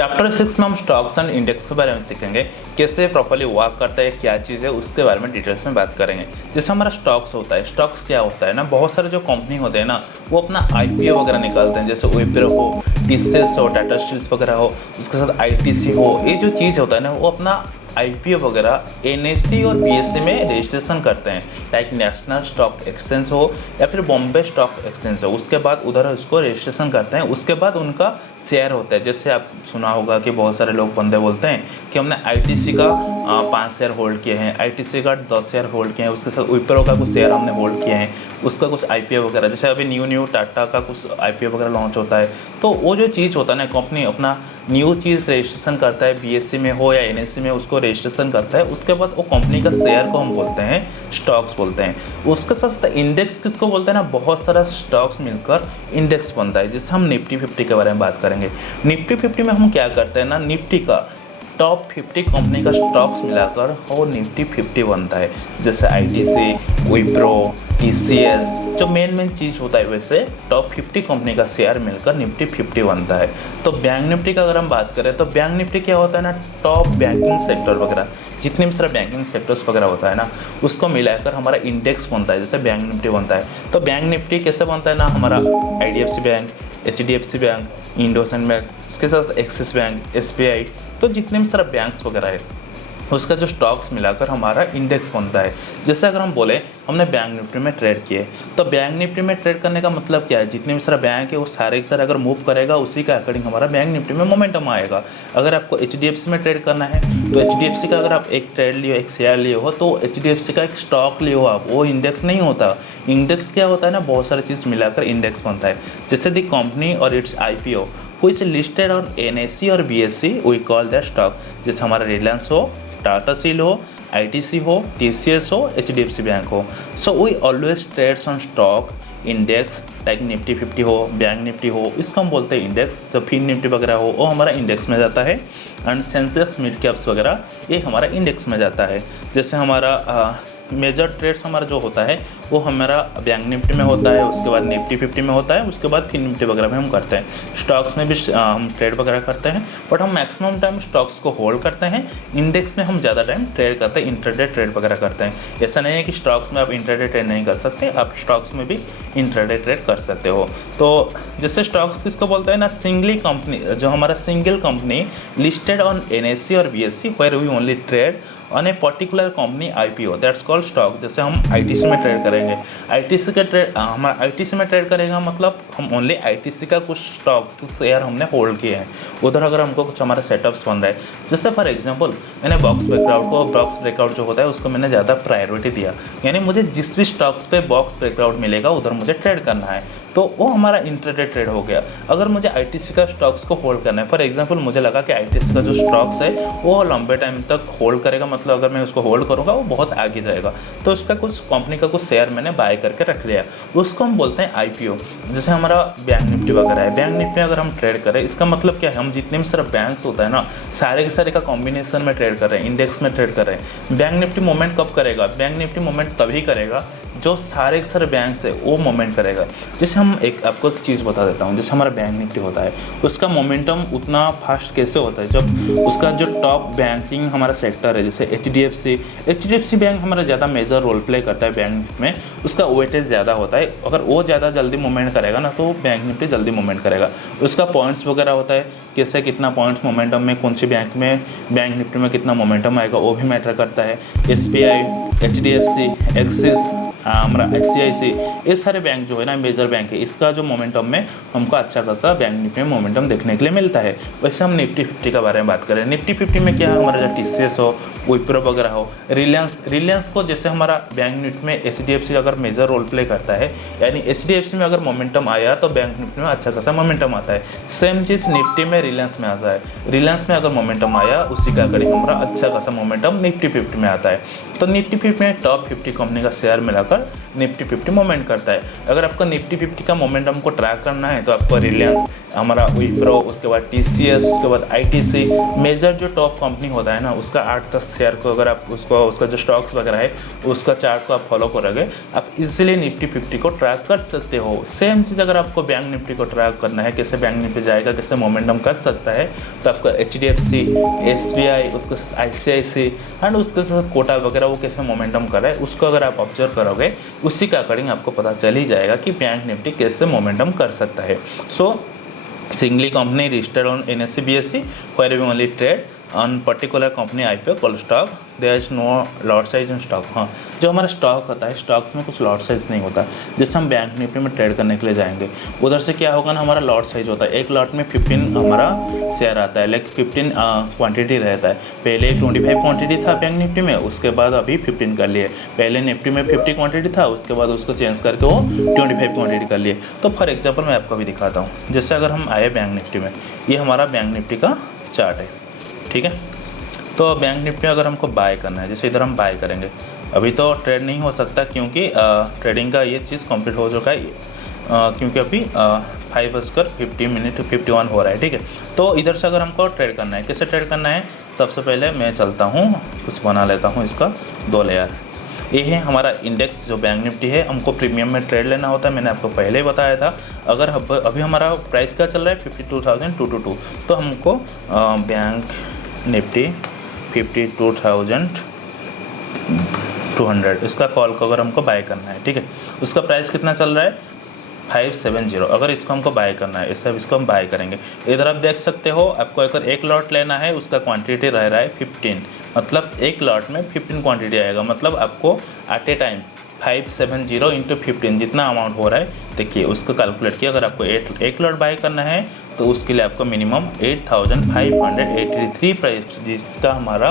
Chapter 6 में हम stocks and index के बारे में सीखेंगे, कैसे प्रॉपर्ली वर्क करता है, क्या चीज़ है, उसके बारे में डिटेल्स में बात करेंगे। जैसे हमारा स्टॉक्स होता है, स्टॉक्स क्या होता है ना, बहुत सारे जो कंपनी होते हैं ना, वो अपना आईपीओ वगैरह निकालते हैं। जैसे विप्रो हो, टीसीएस हो, टाटा स्टील्स वगैरह हो, उसके साथ आईटीसी हो, ये जो चीज़ होता है ना, वो अपना आईपीओ वगैरह एनएससी और बीएससी में रजिस्ट्रेशन करते हैं। लाइक नेशनल स्टॉक एक्सचेंज हो या फिर बॉम्बे स्टॉक एक्सचेंज हो, उसके बाद उधर उसको रजिस्ट्रेशन करते हैं। उसके बाद उनका शेयर होता है। जैसे आप सुना होगा कि बहुत सारे लोग बंदे बोलते हैं कि हमने आईटीसी का 5 शेयर होल्ड किए हैं, आईटीसी का 10 शेयर होल्ड किए हैं, उसके साथ विप्रो का कुछ शेयर हमने होल्ड किए हैं, उसका कुछ आईपीओ वगैरह। जैसे अभी न्यू टाटा का कुछ आईपीओ वगैरह लॉन्च होता है, तो वो जो चीज़ होता है ना, कंपनी अपना न्यू चीज़ रजिस्ट्रेशन करता है, बीएससी में हो या एनएससी में, उसको रजिस्ट्रेशन करता है। उसके बाद वो कंपनी का शेयर को हम बोलते हैं स्टॉक्स बोलते हैं। उसके साथ इंडेक्स किसको बोलते हैं ना, बहुत सारा स्टॉक्स मिलकर इंडेक्स बनता है, जिससे हम निफ्टी 50 के बारे में बात करेंगे। निफ्टी 50 में हम क्या करते हैं ना, निफ्टी का टॉप 50 कंपनी का स्टॉक्स मिलाकर और निफ्टी 50 बनता है। जैसे आईटीसी, विप्रो, टीसीएस, जो मेन चीज़ होता है, वैसे टॉप 50 कंपनी का शेयर मिलकर निफ्टी 50 बनता है। तो बैंक निफ्टी का अगर हम बात करें तो बैंक निफ्टी क्या होता है ना, टॉप बैंकिंग सेक्टर वगैरह, जितने भी सारे बैंकिंग सेक्टर्स वगैरह होता है ना, उसको मिलाकर हमारा इंडेक्स बनता है, जैसे बैंक निफ्टी बनता है। तो बैंक निफ्टी कैसे बनता है ना, हमारा IDFC bank, HDFC bank, IndusInd bank, उसके साथ एक्सिस बैंक, एसबीआई, तो जितने भी सारे बैंक्स वगैरह है, उसका जो स्टॉक्स मिलाकर हमारा इंडेक्स बनता है। जैसे अगर हम बोले हमने बैंक निफ्टी में ट्रेड किए, तो बैंक निफ्टी में ट्रेड करने का मतलब क्या है, जितने भी सारा बैंक है वो सारे के सारे अगर मूव करेगा, उसी के अकॉर्डिंग हमारा बैंक निफ्टी में मोमेंटम आएगा। अगर आपको एचडीएफसी में ट्रेड करना है, तो एचडीएफसी का अगर आप एक ट्रेड लिए, एक शेयर लिए हो, तो एचडीएफसी का एक स्टॉक लिए हो आप, वो इंडेक्स नहीं होता। इंडेक्स क्या होता है ना, बहुत सारी चीज़ मिलाकर इंडेक्स बनता है। जैसे दी कंपनी और it's IPO which listed on NSE और BSE, we call that stock। जैसे हमारा रिलायंस हो, टाटा स्टील हो, आईटीसी हो, टीसीएस हो, एचडीएफसी बैंक हो। So we always trades on stock index, like Nifty 50 हो, बैंक निफ्टी हो, इसको हम बोलते हैं इंडेक्स। जब फिन निफ्टी वगैरह हो, वो हमारा इंडेक्स में जाता है। एंड सेंसेक्स, मिड कैप्स वगैरह, ये हमारा इंडेक्स में जाता है। जैसे हमारा मेजर ट्रेड्स हमारा जो होता है वो हमारा बैंक निफ्टी में होता है, उसके बाद निफ्टी 50 में होता है, उसके बाद फिन निफ्टी वगैरह में हम करते हैं। स्टॉक्स में भी हम ट्रेड वगैरह करते हैं, बट हम मैक्सिमम टाइम स्टॉक्स को होल्ड करते हैं। इंडेक्स में हम ज़्यादा टाइम ट्रेड करते हैं, इंट्राडे ट्रेड वगैरह करते हैं। ऐसा नहीं है कि स्टॉक्स में आप इंट्राडे ट्रेड नहीं कर सकते, आप स्टॉक्स में भी इंट्राडे ट्रेड कर सकते हो। तो जैसे स्टॉक्स किसको बोलते हैं ना, सिंगली कंपनी, जो हमारा single company listed on NSE और BSE, where we only trade on a particular company IPO, that's called stock. जैसे हम आईटीसी में ट्रेड करेंगे, आईटीसी का ट्रेड, हमारा आईटीसी में ट्रेड करेगा मतलब हम ओनली आईटीसी का कुछ स्टॉक्स, कुछ शेयर हमने होल्ड किए हैं। उधर अगर हमको कुछ हमारा सेटअप्स बन रहा है, जैसे फॉर एग्जांपल मैंने बॉक्स ब्रेकआउट जो होता है उसको मैंने ज़्यादा प्रायोरिटी दिया, यानी मुझे जिस भी स्टॉक्स पे बॉक्स ब्रेकआउट मिलेगा उधर मुझे ट्रेड करना है, तो वो हमारा इंट्राडे ट्रेड हो गया। अगर मुझे आईटीसी का स्टॉक्स को होल्ड करना है, फॉर एग्जांपल मुझे लगा कि आईटीसी का जो स्टॉक्स है वो लंबे टाइम तक होल्ड करेगा, मतलब अगर मैं उसको होल्ड करूँगा वो बहुत आगे जाएगा, तो उसका कुछ कंपनी का कुछ शेयर मैंने बाय करके रख लिया, उसको हम बोलते हैं आईपीओ। जैसे हमारा बैंक निफ्टी वगैरह है, बैंक निफ्टी अगर हम ट्रेड करें, इसका मतलब क्या है, हम जितने भी सारे बैंक्स होता है ना, सारे के सारे का कॉम्बिनेशन में ट्रेड कर रहे हैं, इंडेक्स में ट्रेड कर रहे हैं। बैंक निफ्टी मूवमेंट कब करेगा, बैंक निफ्टी मूवमेंट तभी करेगा जो सारे के सारे बैंक से वो मोमेंट करेगा। जैसे हम आपको एक चीज़ बता देता हूँ, जैसे हमारा बैंक निफ्टी होता है, उसका मोमेंटम उतना फास्ट कैसे होता है, जब उसका जो टॉप बैंकिंग हमारा सेक्टर है, जैसे एचडीएफसी बैंक हमारा ज़्यादा मेजर रोल प्ले करता है बैंक में, उसका वेटेज ज़्यादा होता है। अगर वो ज़्यादा जल्दी मूवमेंट करेगा ना, तो बैंक निफ्टी जल्दी मूवमेंट करेगा। उसका पॉइंट्स वगैरह होता है, कैसे कितना पॉइंट्स मोमेंटम में, कौन सी बैंक में, बैंक निफ्टी में कितना मोमेंटम आएगा, वो भी मैटर करता है। एसबीआई, एचडीएफसी, एक्सिस, हमारा आईसीआईसी, ये सारे बैंक जो है ना, मेजर बैंक है, इसका जो मोमेंटम में हमको अच्छा खासा बैंक निफ्टी में मोमेंटम देखने के लिए मिलता है। वैसे हम निफ्टी 50 के बारे में बात करें, निफ्टी 50 में क्या है, हमारा जो टीसीएस हो, विप्रो वगैरह हो, रिलायंस को, जैसे हमारा बैंक निफ्टी में एचडीएफसी अगर मेजर रोल प्ले करता है, यानी एचडीएफसी में अगर मोमेंटम आया तो बैंक निफ्टी में अच्छा खासा मोमेंटम आता है। सेम चीज़ निफ्टी में रिलायंस में आता है, रिलायंस में अगर मोमेंटम आया, उसी का अकॉर्डिंग हमारा अच्छा खासा मोमेंटम निफ्टी 50 में आता है। तो निफ्टी 50 में टॉप 50 कंपनी का शेयर मिलाकर निफ्टी 50 मोमेंट करता है। अगर आपको निफ्टी 50 का मोमेंटम को ट्रैक करना है तो आपको रिलायंस, हमारा विप्रो, उसके बाद TCS, उसके बाद ITC, मेजर जो टॉप कंपनी होता है ना उसका 8-10 शेयर को अगर आप उसका जो स्टॉक्स वगैरह है उसका चार्ट को आप फॉलो करोगे, आप इजीली निफ्टी 50 को ट्रैक कर सकते हो। सेम चीज़ अगर आपको बैंक निफ्टी को ट्रैक करना है, कैसे बैंक निफ्टी जाएगा, कैसे मोमेंटम कर सकता है, तो आपका HDFC, SBI, उसके साथ ICICI एंड उसके साथ कोटा वगैरह वो कैसे मोमेंटम कर रहा है उसको अगर आप ऑब्जर्व करोगे, उसी के अकॉर्डिंग आपको पता चल ही जाएगा कि बैंक निफ्टी कैसे मोमेंटम कर सकता है। सो Singly company registered on NSE BSE where we only trade on particular company IPO called stock. There is no lot size in stock। हाँ, जो हमारा स्टॉक होता है, स्टॉक्स में कुछ लॉट साइज नहीं होता। जैसे हम बैंक निफ्टी में ट्रेड करने के लिए जाएंगे, उधर से क्या होगा ना, हमारा लॉट साइज होता है। एक लॉट में 15 हमारा शेयर आता है, लाइक 15 क्वांटिटी रहता है। पहले 25 क्वांटिटी था बैंक निफ्टी में, उसके बाद अभी 15 कर लिए। पहले निफ्टी में 50 क्वांटिटी था, उसके बाद उसको चेंज करके वो 25 क्वांटिटी कर लिए। तो फॉर एग्जाम्पल मैं आपको भी दिखाता हूँ। जैसे अगर हम आए बैंक निफ्टी में, ये हमारा बैंक निफ्टी का चार्ट है, ठीक है। तो बैंक निफ्टी अगर हमको बाय करना है, जैसे इधर हम बाय करेंगे, अभी तो ट्रेड नहीं हो सकता क्योंकि ट्रेडिंग का ये चीज़ कंप्लीट हो चुका है, क्योंकि अभी 5:50 हो रहा है, ठीक है। तो इधर से अगर हमको ट्रेड करना है, कैसे ट्रेड करना है, सबसे पहले मैं चलता हूँ, कुछ बना लेता हूँ इसका 2 लेयर। ये है हमारा इंडेक्स जो बैंक निफ्टी है, हमको प्रीमियम में ट्रेड लेना होता है, मैंने आपको पहले ही बताया था। अगर अभी हमारा प्राइस क्या चल रहा है 52,222, तो हमको बैंक निफ्टी 52,200 इसका कॉल को अगर हमको बाय करना है, ठीक है। उसका प्राइस कितना चल रहा है 570। अगर इसको हमको बाय करना है, इस इसको हम बाय करेंगे। इधर आप देख सकते हो, आपको अगर एक लॉट लेना है, उसका क्वांटिटी रह रहा है 15, मतलब एक लॉट में 15 क्वांटिटी आएगा। मतलब आपको एट ए टाइम 570 इंटू 15 जितना अमाउंट हो रहा है, देखिए उसको कैलकुलेट किया। अगर आपको एक लॉट बाय करना है तो उसके लिए आपको मिनिमम 8,583 प्राइस, जिसका हमारा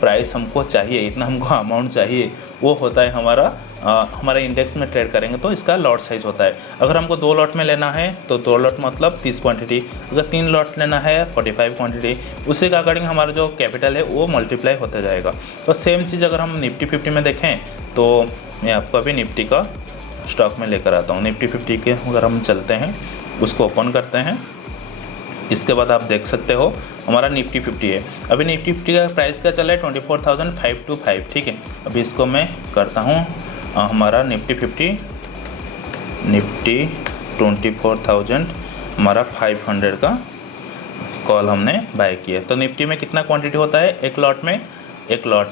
प्राइस हमको चाहिए, इतना हमको अमाउंट चाहिए, वो होता है हमारा इंडेक्स में ट्रेड करेंगे तो इसका लॉट साइज होता है। अगर हमको 2 लॉट में लेना है तो 2 लॉट मतलब 30 क्वांटिटी, अगर 3 लॉट लेना है 45 क्वांटिटी, उसी के अकॉर्डिंग हमारा जो कैपिटल है वो मल्टीप्लाई होता जाएगा। तो सेम चीज़ अगर हम निफ्टी 50 में देखें तो मैं आपको अभी निफ्टी का स्टॉक में लेकर आता हूँ। निफ्टी 50 के अगर हम चलते हैं, उसको ओपन करते हैं, इसके बाद आप देख सकते हो हमारा निफ्टी 50 है। अभी निफ्टी 50 का प्राइस क्या चल रहा है 24,525, ठीक है। अभी इसको मैं करता हूँ हमारा निफ्टी 50, निफ्टी 24,000 हमारा 500 का कॉल हमने बाय किया। तो निफ्टी में कितना क्वांटिटी होता है एक लॉट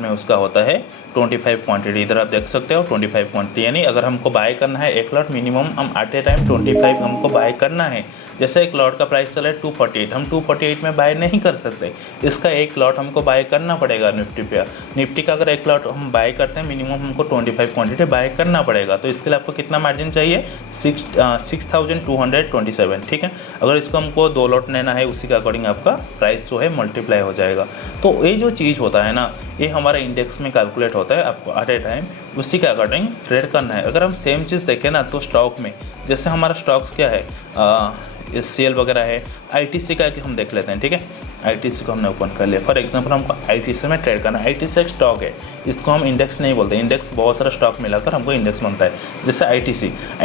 में उसका होता है 25 क्वांटिटी। इधर आप देख सकते हो 25 क्वांटिटी, यानी अगर हमको बाय करना है एक लॉट, मिनिमम हम एट ए टाइम 25 हमको बाय करना है। जैसे एक लॉट का प्राइस चला है 248, हम 248 में बाय नहीं कर सकते, इसका एक लॉट हमको बाय करना पड़ेगा निफ्टी पे। निफ्टी का अगर एक लॉट हम बाय करते हैं, मिनिमम हमको 25 क्वांटिटी बाय करना पड़ेगा। तो इसके लिए आपको कितना मार्जिन चाहिए 6,227, ठीक है। अगर इसको हमको 2 लॉट लेना है, उसी के अकॉर्डिंग आपका प्राइस जो है मल्टीप्लाई हो जाएगा। तो ये जो चीज़ होता है ना, ये हमारा इंडेक्स में कैलकुलेट होता है, आपको एट ए टाइम उसी के अकॉर्डिंग ट्रेड करना है। अगर हम सेम चीज़ देखें ना तो स्टॉक में, जैसे हमारा स्टॉक्स क्या है, SCL वगैरह है, ITC का कि हम देख लेते हैं, ठीक है। ITC को हमने ओपन कर लिया। फॉर एग्जांपल हमको ITC में ट्रेड करना है। ITC एक स्टॉक है, इसको हम इंडेक्स नहीं बोलते। इंडेक्स बहुत सारा स्टॉक मिलाकर हमको इंडेक्स बनता है। जैसे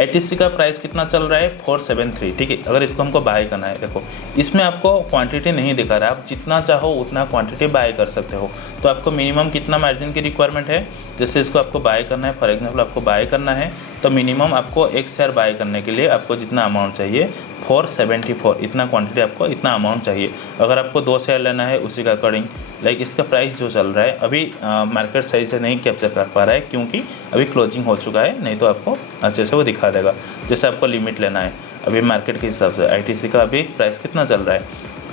ITC का प्राइस कितना चल रहा है 473, ठीक है। अगर इसको हमको बाय करना है, देखो इसमें आपको क्वांटिटी नहीं दिखा रहा है, आप जितना चाहो उतना क्वांटिटी बाय कर सकते हो। तो आपको मिनिमम कितना मार्जिन की रिक्वायरमेंट है, जैसे इसको आपको बाय करना है, फॉर एग्जाम्पल आपको बाय करना है तो मिनिमम आपको एक शेयर बाय करने के लिए आपको जितना अमाउंट चाहिए 474, इतना क्वांटिटी आपको इतना अमाउंट चाहिए। अगर आपको 2 शेयर लेना है उसी का अकॉर्डिंग, लाइक इसका प्राइस जो चल रहा है अभी मार्केट सही से नहीं कैप्चर कर पा रहा है क्योंकि अभी क्लोजिंग हो चुका है, नहीं तो आपको अच्छे से वो दिखा देगा। जैसे आपको लिमिट लेना है अभी मार्केट के हिसाब से, ITC का अभी प्राइस कितना चल रहा है,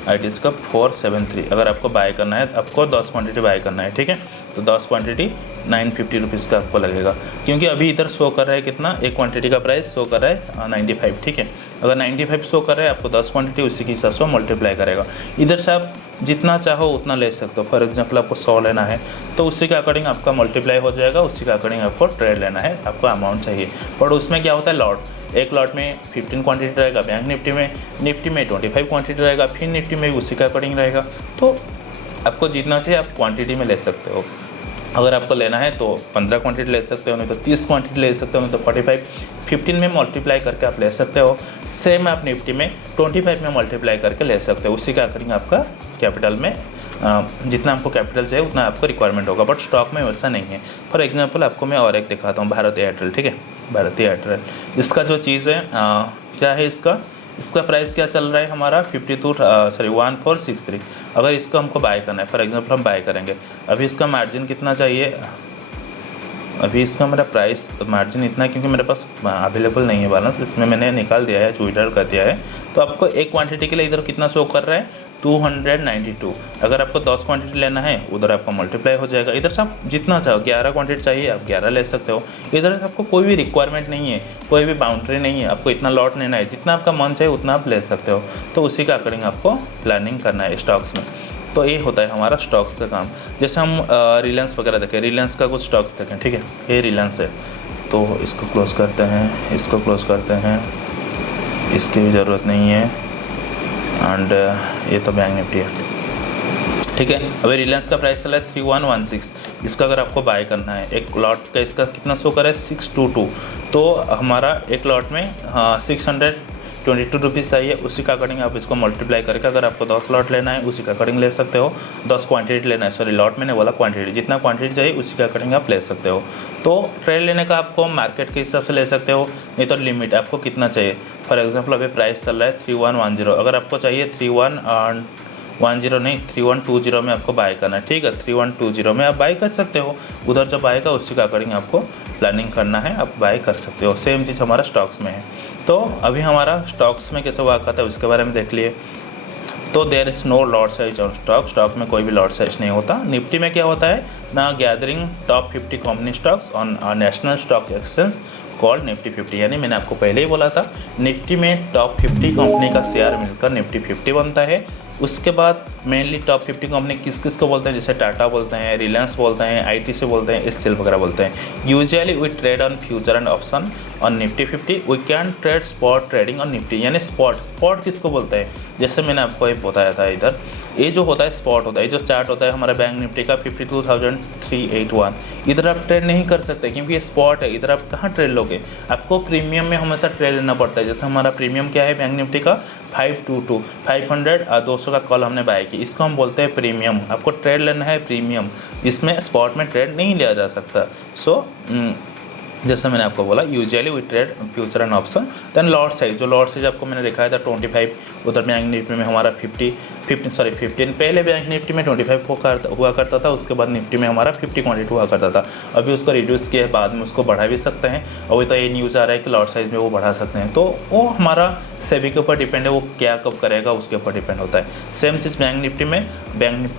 ITC का 473। अगर आपको बाय करना है, आपको 10 क्वांटिटी बाय करना है, ठीक है। तो 10 क्वांटिटी 950 रुपीज़ का आपको लगेगा, क्योंकि अभी इधर शो कर रहा है कितना, एक क्वांटिटी का प्राइस शो कर रहा है 95, ठीक है। अगर 95 शो कर रहा है, आपको 10 क्वांटिटी उसी के हिसाब से मल्टीप्लाई करेगा। इधर से आप जितना चाहो उतना ले सकते हो। फॉर एग्जांपल आपको 100 लेना है तो उसी के अकॉर्डिंग आपका मल्टीप्लाई हो जाएगा, उसी के अकॉर्डिंग आपको ट्रेड लेना है, आपको अमाउंट चाहिए। पर उसमें क्या होता है लॉट, एक लॉट में 15 क्वांटिटी रहेगा, बैंक निफ्टी में 25 क्वांटिटी रहेगा, फिर निफ्टी में उसी का अकॉर्डिंग रहेगा। तो आपको जितना चाहिए आप क्वांटिटी में ले सकते हो। अगर आपको लेना है तो 15 क्वांटिटी ले सकते हो, नहीं तो 30 क्वांटिटी ले सकते हो, नहीं तो 45 15 में मल्टीप्लाई करके आप ले सकते हो। सेम आप निफ्टी में 25 में मल्टीप्लाई करके ले सकते हो। उसी के अकॉर्डिंग आपका कैपिटल में जितना आपको कैपिटल चाहिए उतना आपको रिक्वायरमेंट होगा, बट स्टॉक में वैसा नहीं है। फॉर एग्जांपल आपको मैं और एक दिखाता हूँ, भारत एयरटेल। ठीक है, भारतीय एयरटेल, इसका जो चीज़ है क्या है, इसका प्राइस क्या चल रहा है हमारा 1463। अगर इसको हमको बाय करना है, फॉर एग्जांपल हम बाय करेंगे, अभी इसका मार्जिन कितना चाहिए, अभी इसका मेरा प्राइस मार्जिन इतना है क्योंकि मेरे पास अवेलेबल नहीं है बैलेंस, इसमें मैंने निकाल दिया है, विड्रॉ कर दिया है। तो आपको एक क्वांटिटी के लिए इधर कितना शो कर रहा है 292। अगर आपको 10 क्वांटिटी लेना है उधर आपका मल्टीप्लाई हो जाएगा। इधर से आप जितना चाहो, 11 क्वांटिटी चाहिए आप 11 ले सकते हो। इधर से आपको कोई भी रिक्वायरमेंट नहीं है, कोई भी बाउंड्री नहीं है, आपको इतना लॉट लेना है, जितना आपका मन चाहिए उतना आप ले सकते हो। तो उसी का अकॉर्डिंग आपको प्लानिंग करना है स्टॉक्स में। तो ये होता है हमारा स्टॉक्स का काम। जैसे हम रिलायंस वगैरह देखें, रिलायंस का कुछ स्टॉक्स देखें। ठीक है, ये रिलायंस है, तो इसको क्लोज़ करते हैं, इसको क्लोज़ करते हैं, इसकी भी ज़रूरत नहीं है। एंड ये तो बैंक निफ्टी है। ठीक है, अभी रिलायंस का प्राइस चला है 3116। इसका अगर आपको बाय करना है, एक लॉट का इसका कितना शो करे 622, तो हमारा एक लॉट में 622 रुपीज़ चाहिए। उसी का अकॉर्डिंग आप इसको मल्टीप्लाई करके, अगर आपको 10 लॉट लेना है उसी का अकॉर्डिंग ले सकते हो। 10 क्वांटिटी लेना है, सॉरी लॉट मैंने बोला क्वांटिटी, जितना क्वांटिटी चाहिए उसी के अकॉर्डिंग आप ले सकते हो। तो ट्रेड लेने का आपको मार्केट के हिसाब से ले सकते हो, नहीं तो लिमिट आपको कितना चाहिए। फॉर एग्जाम्पल अभी प्राइस चल रहा है 3110, अगर आपको चाहिए 3110 नहीं 3120 में आपको बाय करना है। ठीक है, 3120 में आप बाय कर सकते हो, उधर जब आएगा उसी का अकॉर्डिंग आपको प्लानिंग करना है, आप बाय कर सकते हो। सेम चीज़ हमारा स्टॉक्स में है। तो अभी हमारा स्टॉक्स में कैसे वर्क आता है उसके बारे में देख लिए। तो there is no lot size on stock में कोई भी लॉट साइज नहीं होता। निफ्टी में क्या होता है ना, gathering top 50 company stocks on national stock exchange called Nifty 50। यानी मैंने आपको पहले ही बोला था, निफ्टी में टॉप 50 कंपनी का शेयर मिलकर निफ्टी 50 बनता है। उसके बाद मेनली टॉप 50 कंपनी किस किस को बोलते हैं, जैसे टाटा बोलते हैं, रिलायंस बोलते हैं, आईटीसी बोलते हैं, एचसीएल वगैरह बोलते हैं। Usually we trade on future and option on Nifty 50। We can trade spot trading on Nifty. यानी स्पॉट किसको बोलते हैं, जैसे मैंने आपको ये बताया था, इधर ये जो होता है स्पॉट होता है, ये जो चार्ट होता है हमारा बैंक निफ्टी का 52,381, इधर आप ट्रेड नहीं कर सकते क्योंकि ये स्पॉट है। इधर आप कहाँ ट्रेड लोगे, आपको प्रीमियम में हमेशा ट्रेड लेना पड़ता है। जैसे हमारा प्रीमियम क्या है बैंक निफ्टी का 522 500 200 का कॉल हमने बाय की, इसको हम बोलते हैं प्रीमियम। आपको ट्रेड लेना है प्रीमियम, जिसमें स्पॉट में ट्रेड नहीं लिया जा सकता। सो जैसा मैंने आपको बोला, usually we trade future and option. Then lot size, जो लॉट साइज आपको मैंने दिखाया था 25, उधर बैंक निफ्टी में हमारा 15 पहले बैंक निफ्टी में 25 हुआ करता था, उसके बाद निफ्टी में हमारा 50 क्वांटिटी हुआ करता था। अभी उसको रिड्यूस किया है, बाद में उसको बढ़ा भी सकते हैं। अभी तो ये न्यूज़ आ रहा है कि लॉट साइज में वो बढ़ा सकते हैं, तो वो हमारा सेबी के ऊपर डिपेंड है, वो क्या कब करेगा उसके ऊपर डिपेंड होता है। सेम चीज़ बैंक निफ्टी में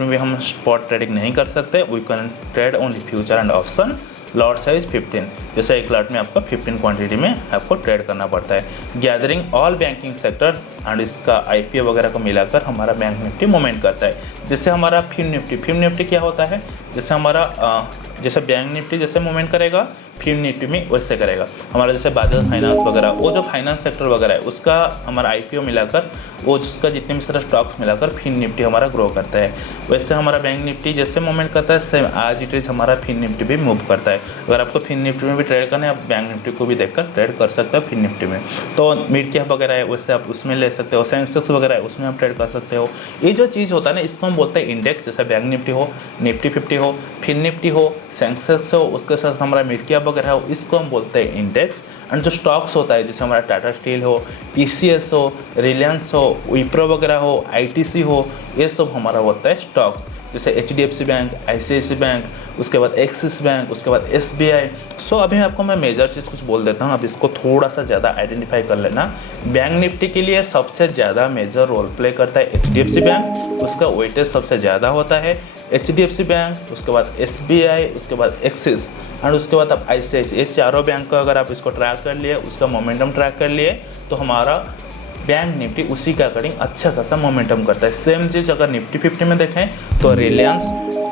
भी हम स्पॉट ट्रेडिंग नहीं कर सकते, we can trade only future and option. Lot size 15, जैसे एक लॉट में आपको 15 क्वांटिटी में आपको ट्रेड करना पड़ता है। Gathering all banking sector and इसका आईपीओ वगैरह को मिलाकर हमारा बैंक निफ्टी मूवमेंट करता है। जैसे हमारा फिन निफ्टी क्या होता है, जैसे हमारा जैसे बैंक निफ्टी जैसे मूवमेंट करेगा, फिन निफ्टी में वैसे करेगा। हमारा जैसे बाजाज फाइनेंस वगैरह, वो जो फाइनेंस सेक्टर वगैरह है उसका हमारा आईपीओ मिलाकर, वो जिसका जितने भी सारे स्टॉक्स मिलाकर फिन निफ्टी हमारा ग्रो करता है। वैसे हमारा बैंक निफ्टी जैसे मूवमेंट करता है, सेम आज इट इज हमारा फिन निफ्टी भी मूव करता है। अगर आपको फिन निफ्टी में भी ट्रेड करना है, आप बैंक निफ्टी को भी देखकर ट्रेड कर सकते हो फिन निफ्टी में। तो मिड कैप वगैरह है वैसे आप उसमें ले सकते हो, सेंसेक्स वगैरह है उसमें आप ट्रेड कर सकते हो। ये जो चीज़ होता है ना, इसको हम बोलते हैं इंडेक्स। जैसे बैंक निफ्टी हो, निफ्टी 50 हो, फिन निफ्टी हो, सेंसेक्स हो, उसके साथ हमारा मिड कैप वगैरह हो, इसको हम बोलते हैं इंडेक्स। एंड जो स्टॉक्स होता है, जैसे हमारा टाटा स्टील हो, टीसीएस हो, रिलायंस हो, विप्रो वगैरह हो, आईटीसी हो, ये सब हमारा होता है स्टॉक्स। जैसे एचडीएफसी बैंक, आईसीआईसी बैंक, उसके बाद एक्सिस बैंक, उसके बाद एसबीआई। सो अभी आपको मैं मेजर चीज़ कुछ बोल देता हूँ, अब इसको थोड़ा सा ज़्यादा आइडेंटिफाई कर लेना। बैंक निफ्टी के लिए सबसे ज़्यादा मेजर रोल प्ले करता है एचडीएफसी बैंक, उसका वेटेज सबसे ज़्यादा होता है एचडीएफसी बैंक, उसके बाद एसबीआई, उसके बाद एक्सिस एंड उसके बाद आप आईसीआईसी। ये चारों बैंक का अगर आप इसको ट्रैक कर लिए, उसका मोमेंटम ट्रैक कर लिए, तो हमारा बैंक निफ्टी उसी के अकॉर्डिंग अच्छा खासा मोमेंटम करता है। सेम चीज़ अगर निफ्टी 50 में देखें तो Reliance,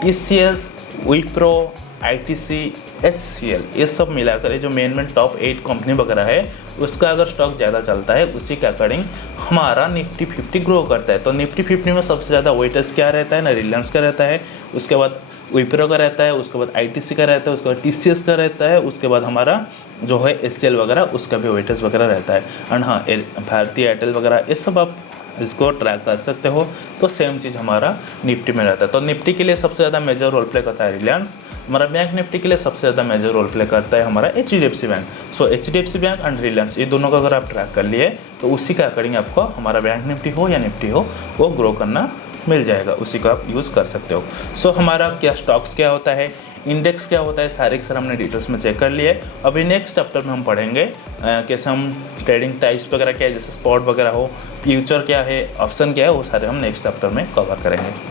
TCS, Wipro, ITC, HCL, ये सब मिलाकर ये जो मेन टॉप 8 कंपनी वगैरह है, उसका अगर स्टॉक ज़्यादा चलता है उसी के अकॉर्डिंग हमारा निफ्टी 50 ग्रो करता है। तो निफ्टी 50 में सबसे ज़्यादा वेटेज क्या रहता है ना, रिलायंस का रहता है, उसके बाद विप्रो का रहता है, उसके बाद आईटीसी का रहता है, उसके बाद टीसीएस का रहता है, उसके बाद हमारा जो है एचसीएल वगैरह उसका भी वेटेज वगैरह रहता है। एंड हाँ, भारतीय एयरटेल वगैरह ये सब आप इसको ट्रैक कर सकते हो। तो सेम चीज़ हमारा निफ्टी में रहता है। तो निफ्टी के लिए सबसे ज़्यादा मेजर रोल प्ले करता है रिलायंस। हमारा बैंक निफ्टी के लिए सबसे ज़्यादा मेजर रोल प्ले करता है हमारा HDFC bank. So HDFC bank and Reliance ये दोनों का अगर आप ट्रैक कर लिए तो उसी के अकॉर्डिंग आपको हमारा बैंक निफ्टी हो या निफ्टी हो वो ग्रो करना मिल जाएगा, उसी को आप यूज़ कर सकते हो। सो हमारा क्या स्टॉक्स क्या होता है, इंडेक्स क्या होता है, सारे के सारे हमने डिटेल्स में चेक कर लिए। अभी नेक्स्ट चैप्टर में हम पढ़ेंगे कैसे हम ट्रेडिंग टाइप्स वगैरह क्या है, जैसे स्पॉट वगैरह हो, फ्यूचर क्या है, ऑप्शन क्या है, वो सारे हम नेक्स्ट चैप्टर में कवर करेंगे।